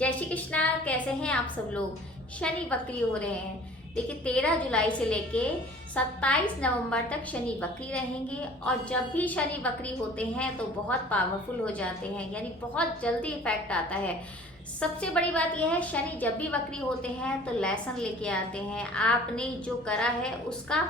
जय श्री कृष्णा। कैसे हैं आप सब लोग। शनि वक्री हो रहे हैं। देखिए 13 जुलाई से लेके 27 नवंबर तक शनि वक्री रहेंगे और जब भी शनि वक्री होते हैं तो बहुत पावरफुल हो जाते हैं, यानी बहुत जल्दी इफेक्ट आता है। सबसे बड़ी बात यह है, शनि जब भी वक्री होते हैं तो लेसन लेके आते हैं। आपने जो करा है उसका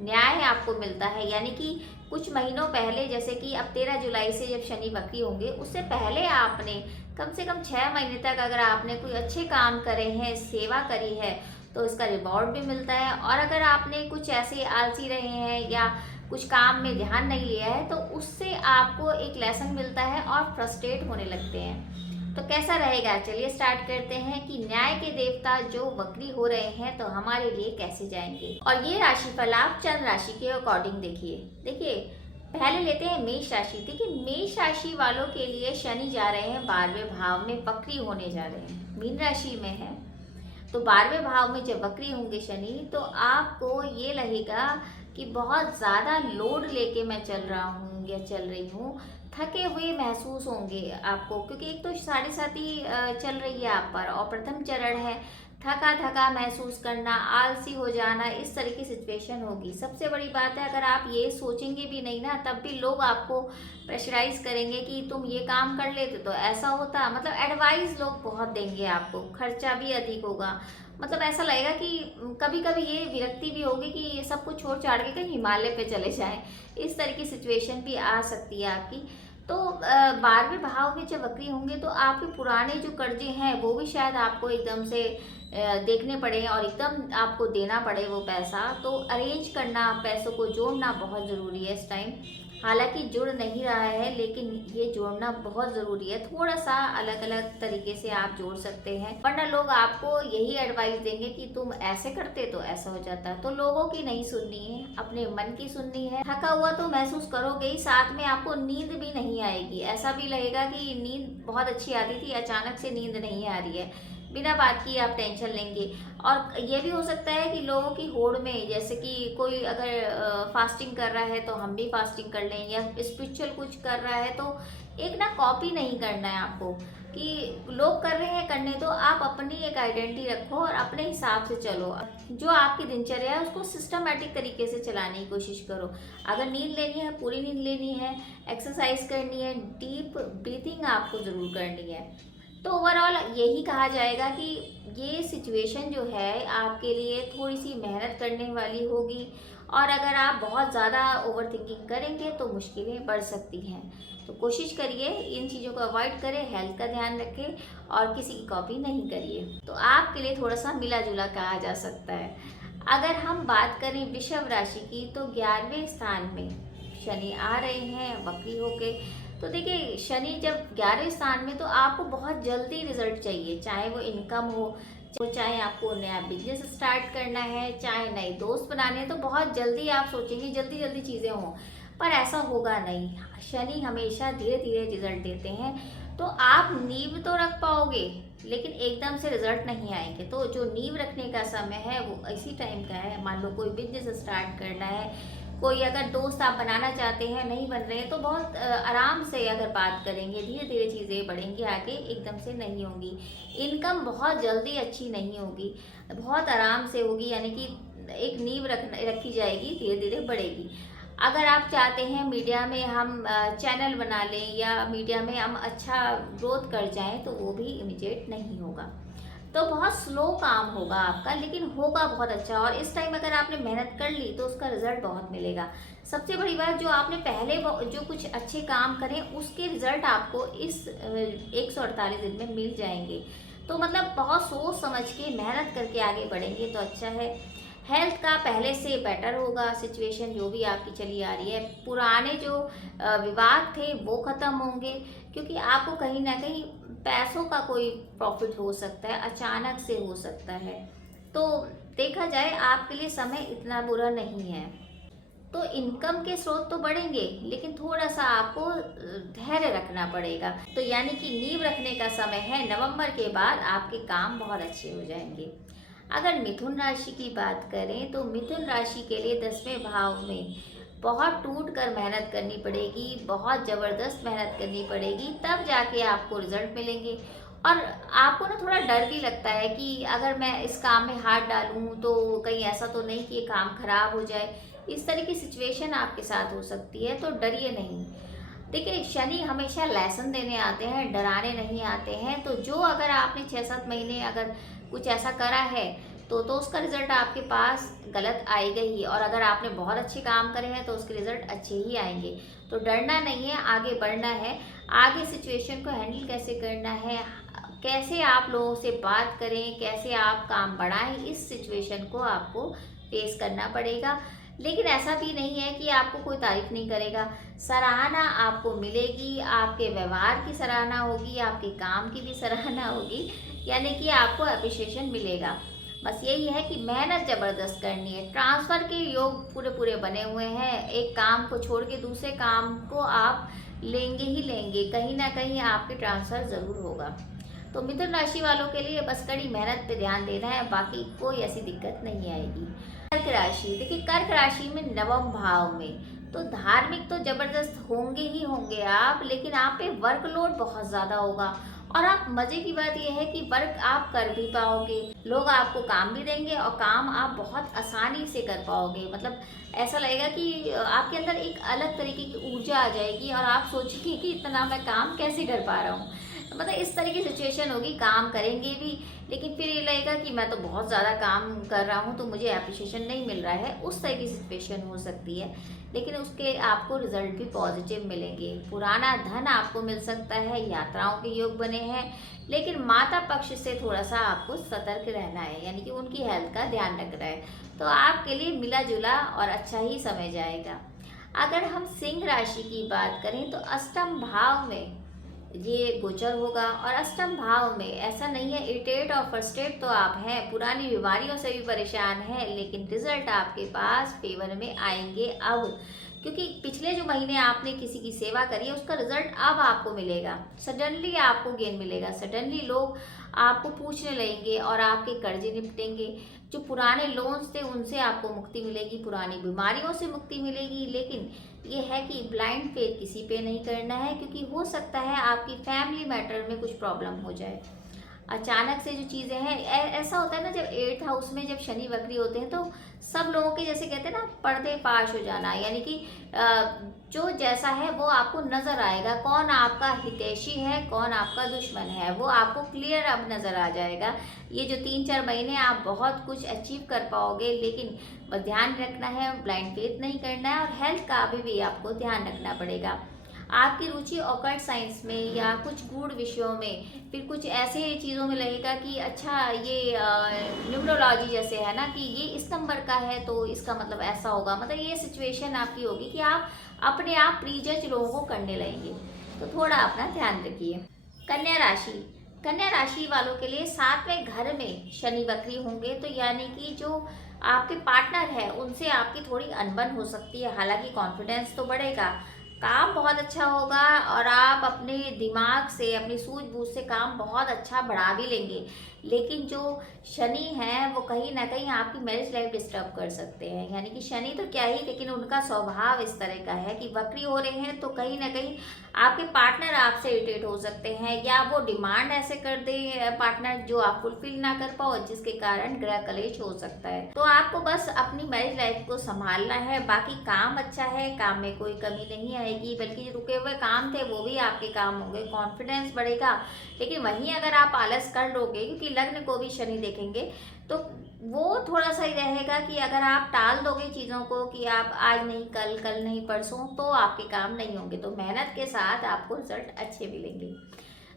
न्याय आपको मिलता है, यानी कि कुछ महीनों पहले, जैसे कि अब 13 जुलाई से जब शनि वक्री होंगे उससे पहले आपने कम से कम 6 महीने तक अगर आपने कोई अच्छे काम करे हैं, सेवा करी है, तो इसका रिवॉर्ड भी मिलता है। और अगर आपने कुछ ऐसे आलसी रहे हैं या कुछ काम में ध्यान नहीं लिया है तो उससे आपको एक लेसन मिलता है और फ्रस्ट्रेट होने लगते हैं। तो कैसा रहेगा, चलिए स्टार्ट करते हैं कि न्याय के देवता जो वक्री हो रहे हैं तो हमारे लिए कैसे जाएंगे। और ये राशिफल आप चंद्र राशि के अकॉर्डिंग देखिए पहले लेते हैं मेष राशि। देखिए मेष राशि वालों के लिए शनि जा रहे हैं 12वें भाव में, वक्री होने जा रहे हैं। मीन राशि में है तो 12वें भाव में जब वक्री होंगे शनि तो आपको ये लगेगा कि बहुत ज़्यादा लोड लेके मैं चल रहा हूँ या चल रही हूँ, थके हुए महसूस होंगे आपको, क्योंकि एक तो साढ़े साथी चल रही है आप पर और प्रथम चरण है। थका थका महसूस करना, आलसी हो जाना, इस तरह की सिचुएशन होगी। सबसे बड़ी बात है, अगर आप ये सोचेंगे भी नहीं ना तब भी लोग आपको प्रेशराइज करेंगे कि तुम ये काम कर लेते तो ऐसा होता। मतलब एडवाइस लोग बहुत देंगे आपको, खर्चा भी अधिक होगा। मतलब ऐसा लगेगा कि कभी कभी ये विरक्ति भी होगी कि ये सब कुछ छोड़ छाड़ के कहीं हिमालय पे चले जाएं। इस तरह की सिचुएशन भी आ सकती है आपकी। तो 12वें भाव में जब वक्री होंगे तो आपके पुराने जो कर्जे हैं वो भी शायद आपको एकदम से देखने पड़े और एकदम आपको देना पड़े वो पैसा। तो अरेंज करना, पैसों को जोड़ना बहुत ज़रूरी है इस टाइम। हालांकि जुड़ नहीं रहा है लेकिन ये जोड़ना बहुत ज़रूरी है। थोड़ा सा अलग अलग तरीके से आप जोड़ सकते हैं, वरना लोग आपको यही एडवाइस देंगे कि तुम ऐसे करते तो ऐसा हो जाता। तो लोगों की नहीं सुननी है, अपने मन की सुननी है। थका हुआ तो महसूस करोगे ही, साथ में आपको नींद भी नहीं आएगी। ऐसा भी लगेगा कि नींद बहुत अच्छी आती थी, अचानक से नींद नहीं आ रही है, बिना बात की आप टेंशन लेंगे। और ये भी हो सकता है कि लोगों की होड़ में, जैसे कि कोई अगर फास्टिंग कर रहा है तो हम भी फास्टिंग कर लें, या स्पिरिचुअल कुछ कर रहा है तो एक ना कॉपी नहीं करना है आपको कि लोग कर रहे हैं करने दो। आप अपनी एक आइडेंटिटी रखो और अपने हिसाब से चलो। जो आपकी दिनचर्या है उसको सिस्टमेटिक तरीके से चलाने की कोशिश करो। अगर नींद लेनी है, पूरी नींद लेनी है, एक्सरसाइज करनी है, डीप ब्रीथिंग आपको ज़रूर करनी है। तो ओवरऑल यही कहा जाएगा कि ये सिचुएशन जो है आपके लिए थोड़ी सी मेहनत करने वाली होगी, और अगर आप बहुत ज़्यादा ओवर थिंकिंग करेंगे तो मुश्किलें बढ़ सकती हैं। तो कोशिश करिए इन चीज़ों को अवॉइड करें, हेल्थ का ध्यान रखें और किसी की कॉपी नहीं करिए। तो आपके लिए थोड़ा सा मिला जुला कहा जा सकता है। अगर हम बात करें वृषभ राशि की तो 11वें स्थान में शनि आ रहे हैं वक्री होके। तो देखिए शनि जब 11वें स्थान में तो आपको बहुत जल्दी रिजल्ट चाहिए, चाहे वो इनकम हो, चाहे आपको नया बिजनेस स्टार्ट करना है, चाहे नए दोस्त बनाने हैं, तो बहुत जल्दी आप सोचेंगे जल्दी जल्दी चीज़ें हों, पर ऐसा होगा नहीं। शनि हमेशा धीरे धीरे रिजल्ट देते हैं। तो आप नींव तो रख पाओगे लेकिन एकदम से रिजल्ट नहीं आएंगे। तो जो नींव रखने का समय है वो इसी टाइम का है। मान लो कोई बिजनेस स्टार्ट करना है, कोई अगर दोस्त आप बनाना चाहते हैं, नहीं बन रहे हैं, तो बहुत आराम से अगर बात करेंगे, धीरे धीरे चीज़ें बढ़ेंगी आगे, एकदम से नहीं होंगी। इनकम बहुत जल्दी अच्छी नहीं होगी, बहुत आराम से होगी, यानी कि एक नींव रखी जाएगी, धीरे धीरे बढ़ेगी। अगर आप चाहते हैं मीडिया में हम चैनल बना लें या मीडिया में हम अच्छा ग्रोथ कर जाएं तो वो भी इमीडिएट नहीं होगा। तो बहुत स्लो काम होगा आपका, लेकिन होगा बहुत अच्छा। और इस टाइम अगर आपने मेहनत कर ली तो उसका रिजल्ट बहुत मिलेगा। सबसे बड़ी बात, जो आपने पहले जो कुछ अच्छे काम करें उसके रिजल्ट आपको इस 148 दिन में मिल जाएंगे। तो मतलब बहुत सोच समझ के मेहनत करके आगे बढ़ेंगे तो अच्छा है। हेल्थ का पहले से बेटर होगा सिचुएशन, जो भी आपकी चली आ रही है। पुराने जो विवाद थे वो ख़त्म होंगे, क्योंकि आपको कहीं ना कहीं पैसों का कोई प्रॉफिट हो सकता है, अचानक से हो सकता है। तो देखा जाए आपके लिए समय इतना बुरा नहीं है। तो इनकम के स्रोत तो बढ़ेंगे लेकिन थोड़ा सा आपको धैर्य रखना पड़ेगा। तो यानी कि नींव रखने का समय है। नवंबर के बाद आपके काम बहुत अच्छे हो जाएंगे। अगर मिथुन राशि की बात करें तो मिथुन राशि के लिए 10वें भाव में बहुत टूट कर मेहनत करनी पड़ेगी, बहुत ज़बरदस्त मेहनत करनी पड़ेगी, तब जाके आपको रिजल्ट मिलेंगे। और आपको ना थोड़ा डर भी लगता है कि अगर मैं इस काम में हाथ डालूँ तो कहीं ऐसा तो नहीं कि ये काम खराब हो जाए। इस तरह की सिचुएशन आपके साथ हो सकती है, तो डरिए नहीं। देखिए, शनि हमेशा लेसन देने आते हैं, डराने नहीं आते हैं। तो जो अगर आपने 6-7 महीने अगर कुछ ऐसा करा है तो उसका रिजल्ट आपके पास गलत आएगा ही, और अगर आपने बहुत अच्छे काम करे हैं तो उसके रिजल्ट अच्छे ही आएंगे। तो डरना नहीं है, आगे बढ़ना है। आगे सिचुएशन को हैंडल कैसे करना है, कैसे आप लोगों से बात करें, कैसे आप काम बढ़ाएं, इस सिचुएशन को आपको फेस करना पड़ेगा। लेकिन ऐसा भी नहीं है कि आपको कोई तारीफ नहीं करेगा। सराहना आपको मिलेगी, आपके व्यवहार की सराहना होगी, आपके काम की भी सराहना होगी, यानी कि आपको अप्रिशिएशन मिलेगा। बस यही है कि मेहनत ज़बरदस्त करनी है। ट्रांसफ़र के योग पूरे पूरे बने हुए हैं। एक काम को छोड़ के दूसरे काम को आप लेंगे ही लेंगे, कहीं ना कहीं आपके ट्रांसफ़र ज़रूर होगा। तो मिथुन राशि वालों के लिए बस कड़ी मेहनत पे ध्यान देना है, बाकी कोई ऐसी दिक्कत नहीं आएगी। कर्क राशि, देखिए कर्क राशि में नवम भाव में तो धार्मिक तो जबरदस्त होंगे ही होंगे आप, लेकिन आप पे वर्कलोड बहुत ज़्यादा होगा। और आप, मज़े की बात यह है कि वर्क आप कर भी पाओगे, लोग आपको काम भी देंगे और काम आप बहुत आसानी से कर पाओगे। मतलब ऐसा लगेगा कि आपके अंदर एक अलग तरीके की ऊर्जा आ जाएगी और आप सोचेंगे कि इतना मैं काम कैसे कर पा रहा हूँ। मतलब इस तरह की सिचुएशन होगी, काम करेंगे भी लेकिन फिर ये लगेगा कि मैं तो बहुत ज़्यादा काम कर रहा हूँ तो मुझे अप्रिशिएशन नहीं मिल रहा है, उस तरह की सिचुएशन हो सकती है। लेकिन उसके आपको रिजल्ट भी पॉजिटिव मिलेंगे। पुराना धन आपको मिल सकता है, यात्राओं के योग बने हैं, लेकिन माता पक्ष से थोड़ा सा आपको सतर्क रहना है, यानी कि उनकी हेल्थ का ध्यान रखना है। तो आपके लिए मिला जुला और अच्छा ही समय जाएगा। अगर हम सिंह राशि की बात करें तो अष्टम भाव में ये गोचर होगा, और अष्टम भाव में ऐसा नहीं है, इरिटेट और फ्रस्ट्रेट तो आप हैं, पुरानी बीमारियों से भी परेशान हैं, लेकिन रिजल्ट आपके पास फेवर में आएंगे अब, क्योंकि पिछले जो महीने आपने किसी की सेवा करी है उसका रिजल्ट अब आपको मिलेगा। सडनली आपको गेन मिलेगा, सडनली लोग आपको पूछने लगेंगे और आपके कर्जे निपटेंगे। जो पुराने लोन्स थे उनसे आपको मुक्ति मिलेगी, पुरानी बीमारियों से मुक्ति मिलेगी। लेकिन ये है कि ब्लाइंड फेथ किसी पे नहीं करना है, क्योंकि हो सकता है आपकी फैमिली मैटर में कुछ प्रॉब्लम हो जाए। अचानक से जो चीज़ें हैं, ऐसा होता है ना, जब 8th हाउस में जब शनि वक्री होते हैं तो सब लोगों के, जैसे कहते हैं ना, पर्दे फाश हो जाना, यानी कि जो जैसा है वो आपको नज़र आएगा। कौन आपका हितैषी है, कौन आपका दुश्मन है, वो आपको क्लियर अब नज़र आ जाएगा। ये जो 3-4 महीने आप बहुत कुछ अचीव कर पाओगे, लेकिन बस ध्यान रखना है, ब्लाइंड फेथ नहीं करना है, और हेल्थ का भी आपको ध्यान रखना पड़ेगा। आपकी रुचि ऑकल्ट साइंस में या कुछ गूढ़ विषयों में, फिर कुछ ऐसे चीज़ों में लगेगा कि अच्छा ये न्यूमरोलॉजी जैसे है ना, कि ये इस नंबर का है तो इसका मतलब ऐसा होगा। मतलब ये सिचुएशन आपकी होगी कि आप अपने आप प्रीजज लोगों को करने लगेंगे, तो थोड़ा अपना ध्यान रखिए। कन्या राशि, कन्या राशि वालों के लिए 7वें घर में शनि वक्री होंगे, तो यानी कि जो आपके पार्टनर है उनसे आपकी थोड़ी अनबन हो सकती है। हालांकि कॉन्फिडेंस तो बढ़ेगा, काम बहुत अच्छा होगा, और आप अपने दिमाग से, अपनी सूझबूझ से काम बहुत अच्छा बढ़ा भी लेंगे। लेकिन जो शनि हैं वो कहीं ना कहीं आपकी मैरिज लाइफ डिस्टर्ब कर सकते हैं। यानी कि शनि तो क्या ही, लेकिन उनका स्वभाव इस तरह का है कि वक्री हो रहे हैं तो कहीं ना कहीं आपके पार्टनर आपसे इरिटेट हो सकते हैं, या वो डिमांड ऐसे कर दे पार्टनर जो आप फुलफिल ना कर पाओ, जिसके कारण गृह कलेश हो सकता है। तो आपको बस अपनी मैरिज लाइफ को संभालना है। बाकी काम अच्छा है, काम में कोई कमी नहीं आएगी, बल्कि जो रुके हुए काम थे वो भी आपके काम होंगे, कॉन्फिडेंस बढ़ेगा। लेकिन वहीं अगर आप आलस कर लोगे, क्योंकि लग्न को भी शनि देखेंगे, तो वो थोड़ा सा ही रहेगा कि अगर आप टाल दोगे चीज़ों को कि आप आज नहीं कल, कल नहीं परसों, तो आपके काम नहीं होंगे। तो मेहनत के साथ आपको रिजल्ट अच्छे मिलेंगे।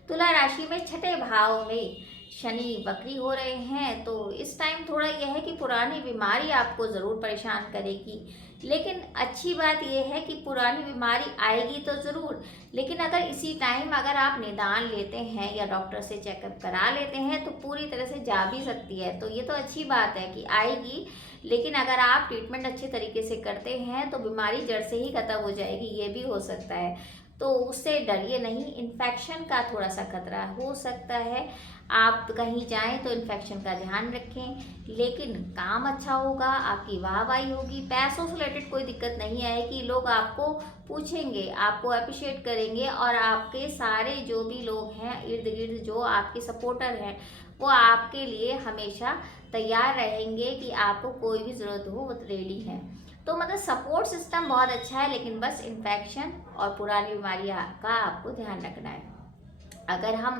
तुला राशि में 6ठे भाव में शनि वक्री हो रहे हैं, तो इस टाइम थोड़ा यह है कि पुरानी बीमारी आपको ज़रूर परेशान करेगी। लेकिन अच्छी बात यह है कि पुरानी बीमारी आएगी तो ज़रूर, लेकिन अगर इसी टाइम अगर आप निदान लेते हैं या डॉक्टर से चेकअप करा लेते हैं तो पूरी तरह से जा भी सकती है। तो ये तो अच्छी बात है कि आएगी, लेकिन अगर आप ट्रीटमेंट अच्छे तरीके से करते हैं तो बीमारी जड़ से ही खत्म हो जाएगी, ये भी हो सकता है। तो उससे डरिए नहीं। इन्फेक्शन का थोड़ा सा खतरा हो सकता है, आप कहीं जाएं तो इन्फेक्शन का ध्यान रखें, लेकिन काम अच्छा होगा, आपकी वाहवाही होगी, पैसों से रिलेटेड कोई दिक्कत नहीं आएगी। लोग आपको पूछेंगे, आपको अप्रिशिएट करेंगे, और आपके सारे जो भी लोग हैं इर्द गिर्द जो आपके सपोर्टर हैं वो आपके लिए हमेशा तैयार रहेंगे कि आपको कोई भी ज़रूरत हो वो रेडी है। तो मतलब सपोर्ट सिस्टम बहुत अच्छा है, लेकिन बस इन्फेक्शन और पुरानी बीमारियां का आपको ध्यान रखना है। अगर हम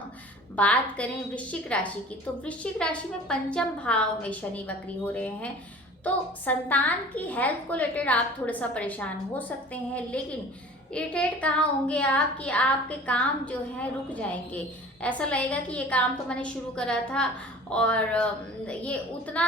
बात करें वृश्चिक राशि की, तो वृश्चिक राशि में पंचम भाव में शनि वक्री हो रहे हैं, तो संतान की हेल्थ को रिलेटेड आप थोड़ा सा परेशान हो सकते हैं, लेकिन इरिटेट कहाँ होंगे आप कि आपके काम जो है रुक जाएंगे। ऐसा लगेगा कि ये काम तो मैंने शुरू करा था और ये उतना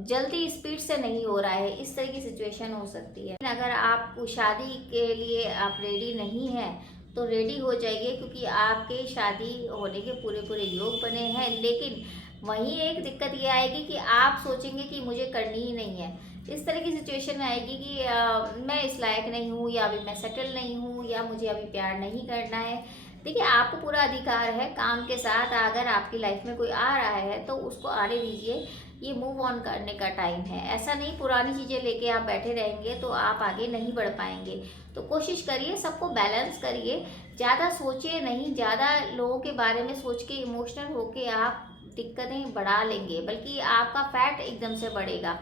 जल्दी स्पीड से नहीं हो रहा है, इस तरह की सिचुएशन हो सकती है। अगर आप शादी के लिए आप रेडी नहीं हैं तो रेडी हो जाइए, क्योंकि आपके शादी होने के पूरे पूरे योग बने हैं। लेकिन वहीं एक दिक्कत ये आएगी कि आप सोचेंगे कि मुझे करनी ही नहीं है, इस तरह की सिचुएशन आएगी कि मैं इस लायक नहीं हूँ, या अभी मैं सेटल नहीं हूँ, या मुझे अभी प्यार नहीं करना है। देखिए, आपको पूरा अधिकार है काम के साथ, अगर आपकी लाइफ में कोई आ रहा है तो उसको आने दीजिए, ये मूव ऑन करने का टाइम है। ऐसा नहीं पुरानी चीज़ें लेके आप बैठे रहेंगे तो आप आगे नहीं बढ़ पाएंगे। तो कोशिश करिए, सबको बैलेंस करिए, ज़्यादा सोचिए नहीं, ज़्यादा लोगों के बारे में सोच के इमोशनल होके आप दिक्कतें बढ़ा लेंगे, बल्कि आपका फैट एकदम से बढ़ेगा।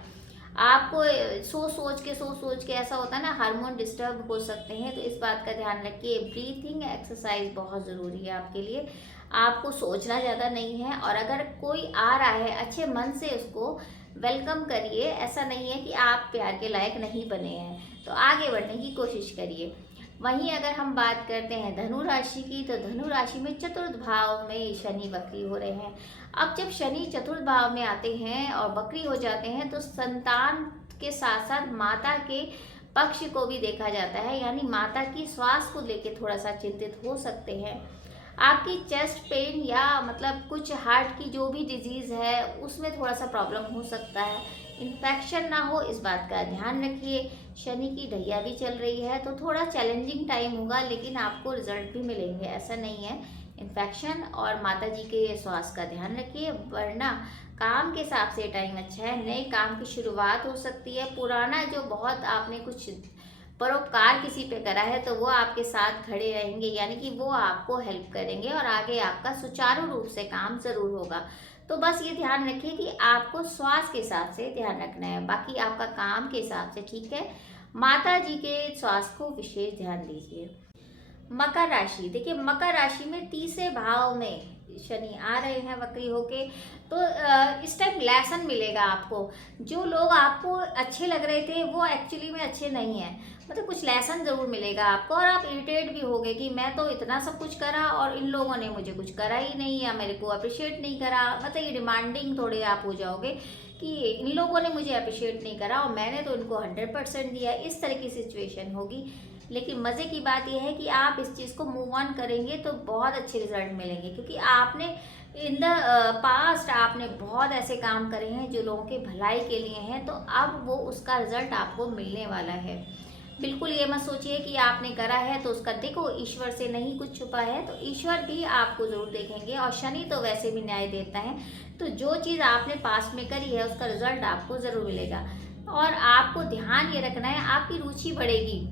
आपको सोच सोच के ऐसा होता है ना, हार्मोन डिस्टर्ब हो सकते हैं, तो इस बात का ध्यान रखिए। ब्रीथिंग एक्सरसाइज बहुत ज़रूरी है आपके लिए, आपको सोचना ज़्यादा नहीं है, और अगर कोई आ रहा है अच्छे मन से उसको वेलकम करिए। ऐसा नहीं है कि आप प्यार के लायक नहीं बने हैं, तो आगे बढ़ने की कोशिश करिए। वहीं अगर हम बात करते हैं धनु राशि की, तो धनु राशि में चतुर्थ भाव में शनि वक्री हो रहे हैं। अब जब शनि चतुर्थ भाव में आते हैं और वक्री हो जाते हैं तो संतान के साथ साथ माता के पक्ष को भी देखा जाता है, यानी माता की स्वास्थ्य को लेकर थोड़ा सा चिंतित हो सकते हैं। आपकी चेस्ट पेन या मतलब कुछ हार्ट की जो भी डिजीज़ है उसमें थोड़ा सा प्रॉब्लम हो सकता है, इन्फेक्शन ना हो इस बात का ध्यान रखिए। शनि की ढैया भी चल रही है तो थोड़ा चैलेंजिंग टाइम होगा, लेकिन आपको रिजल्ट भी मिलेंगे, ऐसा नहीं है। इन्फेक्शन और माता जी के स्वास्थ्य का ध्यान रखिए, वरना काम के हिसाब से टाइम अच्छा है। नए काम की शुरुआत हो सकती है, पुराना जो बहुत आपने कुछ परोपकार किसी पे करा है तो वो आपके साथ खड़े रहेंगे, यानी कि वो आपको हेल्प करेंगे और आगे आपका सुचारू रूप से काम जरूर होगा। तो बस ये ध्यान रखिए कि आपको स्वास्थ्य के हिसाब से ध्यान रखना है, बाकी आपका काम के हिसाब से ठीक है। माता जी के स्वास्थ्य को विशेष ध्यान दीजिए। मकर राशि, देखिए मकर राशि में तीसरे भाव में शनि आ रहे हैं वक्री होके, तो इस टाइम लेसन मिलेगा आपको। जो लोग आपको अच्छे लग रहे थे वो एक्चुअली में अच्छे नहीं हैं, मतलब कुछ लेसन ज़रूर मिलेगा आपको, और आप इरिटेट भी होगे कि मैं तो इतना सब कुछ करा और इन लोगों ने मुझे कुछ करा ही नहीं, या मेरे को अप्रिशिएट नहीं करा। मतलब ये डिमांडिंग थोड़े आप हो जाओगे कि इन लोगों ने मुझे अप्रिशिएट नहीं करा और मैंने तो इनको 100% दिया, इस तरह की सिचुएशन होगी। लेकिन मज़े की बात यह है कि आप इस चीज़ को मूव ऑन करेंगे तो बहुत अच्छे रिजल्ट मिलेंगे, क्योंकि आपने इन द पास्ट आपने बहुत ऐसे काम करे हैं जो लोगों के भलाई के लिए हैं, तो अब वो उसका रिजल्ट आपको मिलने वाला है। बिल्कुल ये मत सोचिए कि आपने करा है तो उसका, देखो ईश्वर से नहीं कुछ छुपा है, तो ईश्वर भी आपको ज़रूर देखेंगे, और शनि तो वैसे भी न्याय देता है। तो जो चीज़ आपने पास्ट में करी है उसका रिजल्ट आपको ज़रूर मिलेगा, और आपको ध्यान ये रखना है आपकी रुचि बढ़ेगी।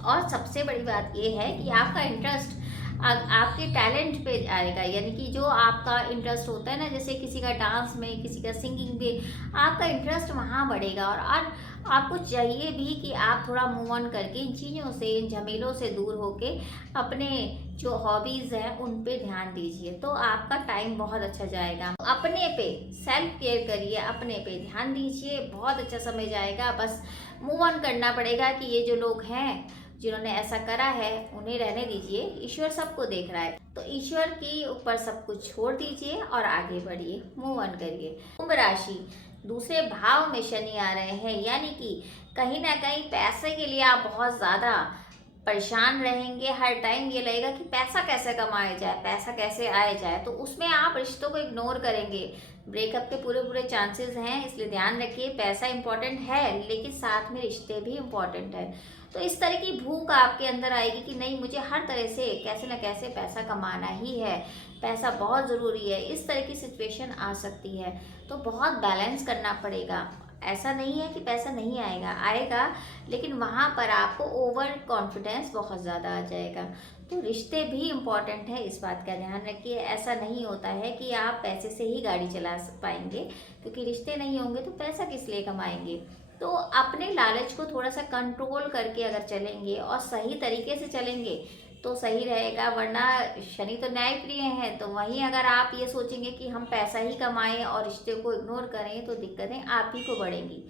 और सबसे बड़ी बात यह है कि आपका इंटरेस्ट आपके टैलेंट पे आएगा, यानी कि जो आपका इंटरेस्ट होता है ना, जैसे किसी का डांस में, किसी का सिंगिंग में, आपका इंटरेस्ट वहाँ बढ़ेगा। और आपको चाहिए भी कि आप थोड़ा मूव ऑन करके इन चीज़ों से, इन झमेलों से दूर होके अपने जो हॉबीज़ हैं उन पे ध्यान दीजिए, तो आपका टाइम बहुत अच्छा जाएगा। अपने पे सेल्फ केयर करिए, अपने पे ध्यान दीजिए, बहुत अच्छा समय जाएगा। बस मूव ऑन करना पड़ेगा कि ये जो लोग हैं जिन्होंने ऐसा करा है उन्हें रहने दीजिए, ईश्वर सबको देख रहा है, तो ईश्वर के ऊपर सब कुछ छोड़ दीजिए और आगे बढ़िए, मूव ऑन करिए। कुंभ राशि, दूसरे भाव में शनि आ रहे हैं, यानी कि कहीं ना कहीं पैसे के लिए आप बहुत ज़्यादा परेशान रहेंगे। हर टाइम ये लगेगा कि पैसा कैसे कमाया जाए, पैसा कैसे आया जाए, तो उसमें आप रिश्तों को इग्नोर करेंगे। ब्रेकअप के पूरे पूरे चांसेस हैं, इसलिए ध्यान रखिए। पैसा इंपॉर्टेंट है लेकिन साथ में रिश्ते भी इम्पॉर्टेंट है, तो इस तरह की भूख आपके अंदर आएगी कि नहीं, मुझे हर तरह से कैसे न कैसे पैसा कमाना ही है, पैसा बहुत ज़रूरी है। इस तरह की सिचुएशन आ सकती है, तो बहुत बैलेंस करना पड़ेगा। ऐसा नहीं है कि पैसा नहीं आएगा, आएगा, लेकिन वहाँ पर आपको ओवर कॉन्फिडेंस बहुत ज़्यादा आ जाएगा। तो रिश्ते भी इम्पॉर्टेंट है, इस बात का ध्यान रखिए। ऐसा नहीं होता है कि आप पैसे से ही गाड़ी चला पाएंगे, क्योंकि रिश्ते नहीं होंगे तो पैसा किस लिए कमाएंगे। तो अपने लालच को थोड़ा सा कंट्रोल करके अगर चलेंगे और सही तरीके से चलेंगे तो सही रहेगा, वरना शनि तो न्यायप्रिय है। तो वहीं अगर आप ये सोचेंगे कि हम पैसा ही कमाएं और रिश्ते को इग्नोर करें तो दिक्कतें आप ही को बढ़ेंगी।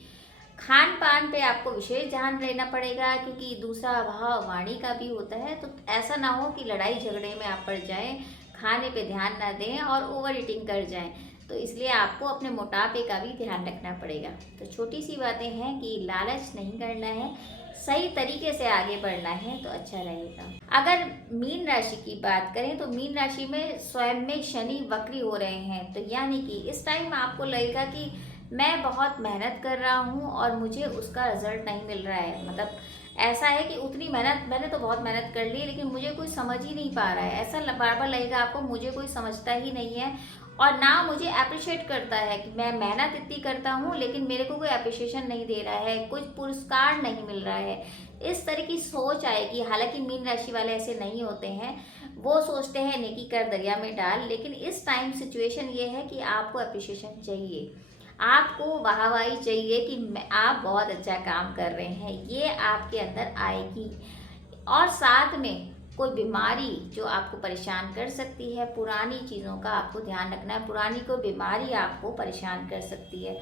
खान पान पे आपको विशेष ध्यान देना पड़ेगा, क्योंकि दूसरा भाव वाणी का भी होता है। तो ऐसा ना हो कि लड़ाई झगड़े में आप पड़ जाएं, खाने पे ध्यान ना दें और ओवर ईटिंग कर जाएं। तो इसलिए आपको अपने मोटापे का भी ध्यान रखना पड़ेगा। तो छोटी सी बातें हैं कि लालच नहीं करना है, सही तरीके से आगे बढ़ना है तो अच्छा रहेगा। अगर मीन राशि की बात करें तो मीन राशि में स्वयं में शनि वक्री हो रहे हैं, तो यानी कि इस टाइम आपको लगेगा कि मैं बहुत मेहनत कर रहा हूँ और मुझे उसका रिजल्ट नहीं मिल रहा है। मतलब ऐसा है कि उतनी मेहनत, मैंने तो बहुत मेहनत कर ली लेकिन मुझे कोई समझ ही नहीं पा रहा है। ऐसा बार बार लगेगा आपको, मुझे कोई समझता ही नहीं है और ना मुझे अप्रिशिएट करता है कि मैं मेहनत इतनी करता हूँ लेकिन मेरे को कोई अप्रिशिएशन नहीं दे रहा है, कुछ पुरस्कार नहीं मिल रहा है। इस तरह की सोच आएगी। हालांकि मीन राशि वाले ऐसे नहीं होते हैं, वो सोचते हैं नेकी कर दरिया में डाल, लेकिन इस टाइम सिचुएशन ये है कि आपको अप्रिशिएशन चाहिए, आपको वाहवाही चाहिए कि आप बहुत अच्छा काम कर रहे हैं, ये आपके अंदर आएगी। और साथ में कोई बीमारी जो आपको परेशान कर सकती है, पुरानी चीज़ों का आपको ध्यान रखना है। पुरानी कोई बीमारी आपको परेशान कर सकती है।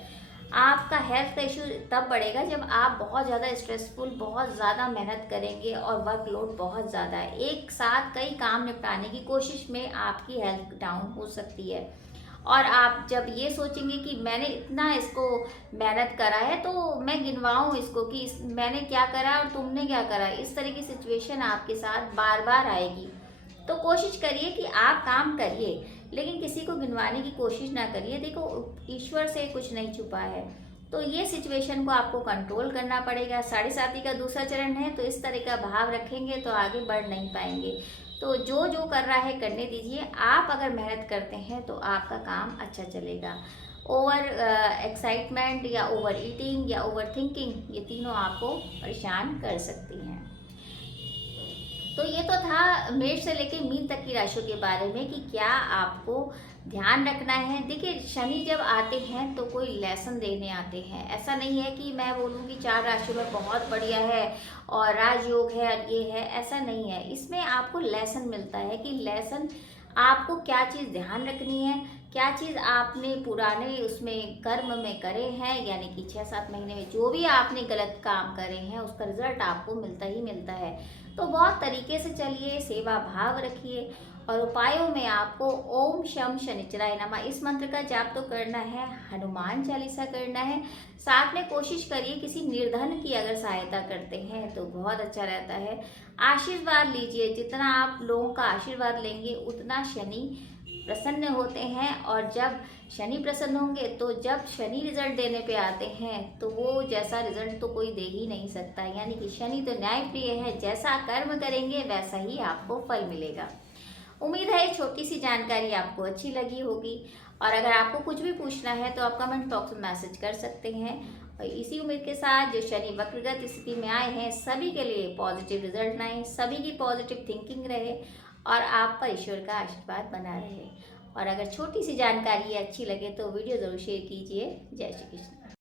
आपका हेल्थ का इशू तब बढ़ेगा जब आप बहुत ज़्यादा स्ट्रेसफुल, बहुत ज़्यादा मेहनत करेंगे और वर्कलोड बहुत ज़्यादा है, एक साथ कई काम निपटाने की कोशिश में आपकी हेल्थ डाउन हो सकती है। और आप जब ये सोचेंगे कि मैंने इतना इसको मेहनत करा है तो मैं गिनवाऊँ इसको कि मैंने क्या करा और तुमने क्या करा, इस तरह की सिचुएशन आपके साथ बार बार आएगी। तो कोशिश करिए कि आप काम करिए लेकिन किसी को गिनवाने की कोशिश ना करिए। देखो, ईश्वर से कुछ नहीं छुपा है, तो ये सिचुएशन को आपको कंट्रोल करना पड़ेगा। साढ़े साथी का दूसरा चरण है, तो इस तरह का भाव रखेंगे तो आगे बढ़ नहीं पाएंगे। तो जो जो कर रहा है करने दीजिए। आप अगर मेहनत करते हैं तो आपका काम अच्छा चलेगा। ओवर एक्साइटमेंट या ओवर ईटिंग या ओवर थिंकिंग, ये तीनों आपको परेशान कर सकती हैं। तो ये तो था मेष से लेके मीन तक की राशियों के बारे में कि क्या आपको ध्यान रखना है। देखिए, शनि जब आते हैं तो कोई लेसन देने आते हैं। ऐसा नहीं है कि मैं बोलूँ कि 4 राशियों में बहुत बढ़िया है और राजयोग है और ये है, ऐसा नहीं है। इसमें आपको लेसन मिलता है कि लेसन आपको क्या चीज़ ध्यान रखनी है, क्या चीज़ आपने पुराने उसमें कर्म में करे हैं, यानी कि 6-7 महीने में जो भी आपने गलत काम करे हैं उसका रिजल्ट आपको मिलता ही मिलता है। तो बहुत तरीके से चलिए, सेवा भाव रखिए और उपायों में आपको ओम शम शनिचराय नमः इस मंत्र का जाप तो करना है, हनुमान चालीसा करना है। साथ में कोशिश करिए किसी निर्धन की अगर सहायता करते हैं तो बहुत अच्छा रहता है। आशीर्वाद लीजिए, जितना आप लोगों का आशीर्वाद लेंगे उतना शनि प्रसन्न होते हैं। और जब शनि प्रसन्न होंगे तो जब शनि रिजल्ट देने पे आते हैं तो वो जैसा रिजल्ट तो कोई दे ही नहीं सकता। यानी कि शनि तो न्यायप्रिय है, जैसा कर्म करेंगे वैसा ही आपको फल मिलेगा। उम्मीद है छोटी सी जानकारी आपको अच्छी लगी होगी और अगर आपको कुछ भी पूछना है तो आप कमेंट बॉक्स में मैसेज कर सकते हैं। और इसी उम्मीद के साथ जो शनि वक्रगत स्थिति में आए हैं सभी के लिए पॉजिटिव रिजल्ट आए, सभी की पॉजिटिव थिंकिंग रहे और आप पर ईश्वर का आशीर्वाद बना रहे। और अगर छोटी सी जानकारी अच्छी लगे तो वीडियो ज़रूर शेयर कीजिए। जय श्री कृष्ण।